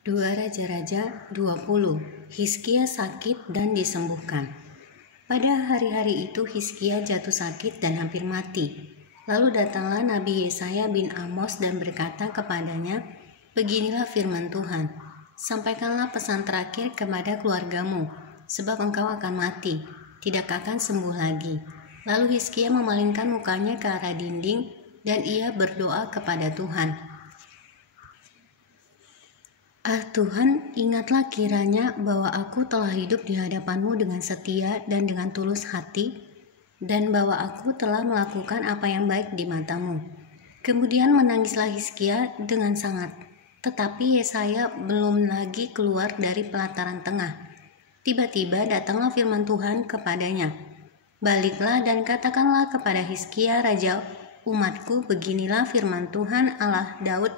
2 Raja-Raja 20. Hizkia sakit dan disembuhkan. Pada hari-hari itu Hizkia jatuh sakit dan hampir mati. Lalu datanglah Nabi Yesaya bin Amos dan berkata kepadanya, "Beginilah firman Tuhan, sampaikanlah pesan terakhir kepada keluargamu, sebab engkau akan mati, tidak akan sembuh lagi." Lalu Hizkia memalingkan mukanya ke arah dinding dan ia berdoa kepada Tuhan. Tuhan, ingatlah kiranya bahwa aku telah hidup di hadapan-Mu dengan setia dan dengan tulus hati, dan bahwa aku telah melakukan apa yang baik di mata-Mu. Kemudian menangislah Hizkia dengan sangat, tetapi Yesaya belum lagi keluar dari pelataran tengah. Tiba-tiba datanglah firman Tuhan kepadanya, "Baliklah dan katakanlah kepada Hizkia raja umatku, beginilah firman Tuhan Allah Daud,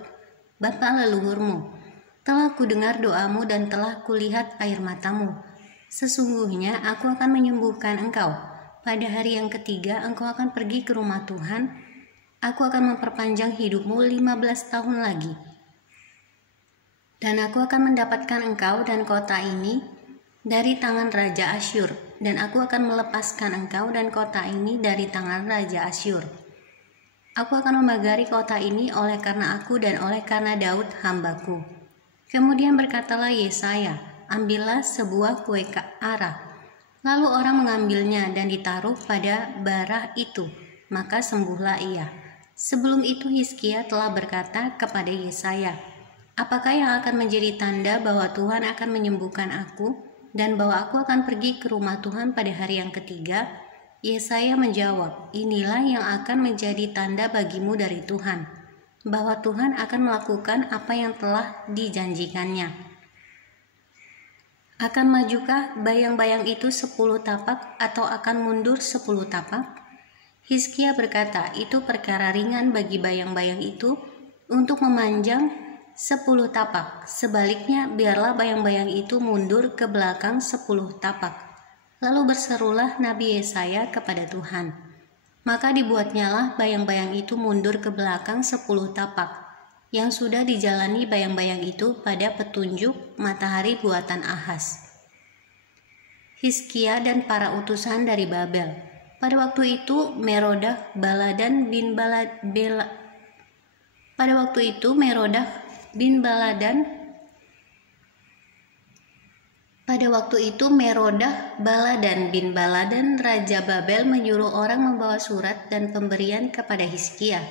bapa leluhurmu. Telah kudengar doamu dan telah kulihat air matamu. Sesungguhnya aku akan menyembuhkan engkau. Pada hari yang ketiga engkau akan pergi ke rumah Tuhan. Aku akan memperpanjang hidupmu 15 tahun lagi. Dan aku akan mendapatkan engkau dan kota ini dari tangan Raja Asyur. Dan aku akan melepaskan engkau dan kota ini dari tangan Raja Asyur. Aku akan membagari kota ini oleh karena aku dan oleh karena Daud hambaku." Kemudian berkatalah Yesaya, "Ambillah sebuah kue arah." Lalu orang mengambilnya dan ditaruh pada bara itu, maka sembuhlah ia. Sebelum itu Hizkia telah berkata kepada Yesaya, "Apakah yang akan menjadi tanda bahwa Tuhan akan menyembuhkan aku dan bahwa aku akan pergi ke rumah Tuhan pada hari yang ketiga?" Yesaya menjawab, "Inilah yang akan menjadi tanda bagimu dari Tuhan, bahwa Tuhan akan melakukan apa yang telah dijanjikannya. Akan majukah bayang-bayang itu 10 tapak atau akan mundur 10 tapak?" Hizkia berkata, "Itu perkara ringan bagi bayang-bayang itu untuk memanjang 10 tapak. Sebaliknya, biarlah bayang-bayang itu mundur ke belakang 10 tapak." Lalu berserulah Nabi Yesaya kepada Tuhan. Maka dibuatnyalah bayang-bayang itu mundur ke belakang 10 tapak, yang sudah dijalani bayang-bayang itu pada petunjuk matahari buatan Ahaz. Hizkia dan para utusan dari Babel. Pada waktu itu Merodah Baladan bin Baladan Raja Babel menyuruh orang membawa surat dan pemberian kepada Hizkia,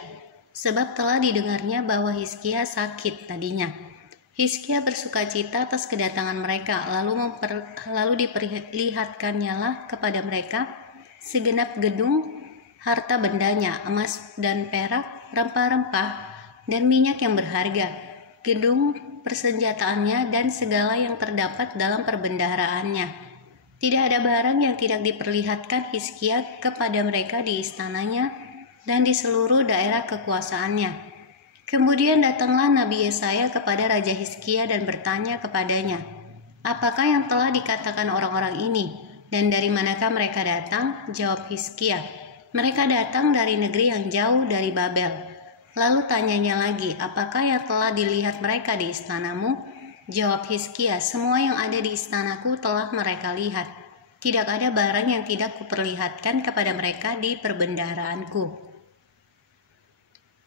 sebab telah didengarnya bahwa Hizkia sakit tadinya. Hizkia bersukacita atas kedatangan mereka, lalu diperlihatkannyalah kepada mereka segenap gedung harta bendanya, emas dan perak, rempah-rempah, dan minyak yang berharga, gedung persenjataannya, dan segala yang terdapat dalam perbendaharaannya. Tidak ada barang yang tidak diperlihatkan Hizkia kepada mereka di istananya dan di seluruh daerah kekuasaannya. Kemudian datanglah Nabi Yesaya kepada Raja Hizkia dan bertanya kepadanya, "Apakah yang telah dikatakan orang-orang ini, dan dari manakah mereka datang?" Jawab Hizkia, "Mereka datang dari negeri yang jauh, dari Babel." Lalu tanyanya lagi, "Apakah yang telah dilihat mereka di istanamu?" Jawab Hizkia, "Semua yang ada di istanaku telah mereka lihat. Tidak ada barang yang tidak kuperlihatkan kepada mereka di perbendaharaanku."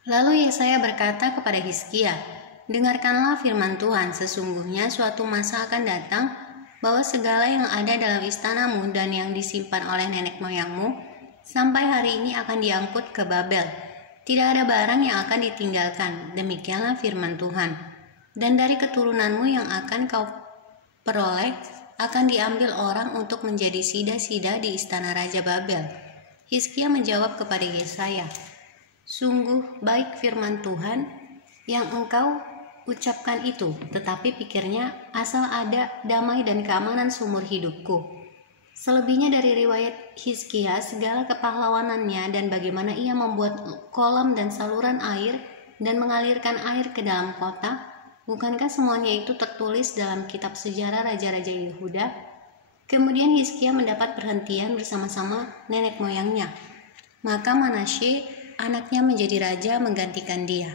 Lalu Yesaya berkata kepada Hizkia, "Dengarkanlah firman Tuhan, sesungguhnya suatu masa akan datang bahwa segala yang ada dalam istanamu dan yang disimpan oleh nenek moyangmu sampai hari ini akan diangkut ke Babel. Tidak ada barang yang akan ditinggalkan, demikianlah firman Tuhan. Dan dari keturunanmu yang akan kau peroleh akan diambil orang untuk menjadi sida-sida di istana Raja Babel." Hizkia menjawab kepada Yesaya, "Sungguh baik firman Tuhan yang engkau ucapkan itu, tetapi pikirnya asal ada damai dan keamanan seumur hidupku." Selebihnya dari riwayat Hizkia, segala kepahlawanannya dan bagaimana ia membuat kolam dan saluran air dan mengalirkan air ke dalam kota, bukankah semuanya itu tertulis dalam kitab sejarah raja-raja Yehuda? Kemudian Hizkia mendapat perhentian bersama-sama nenek moyangnya, maka Manasye anaknya menjadi raja menggantikan dia.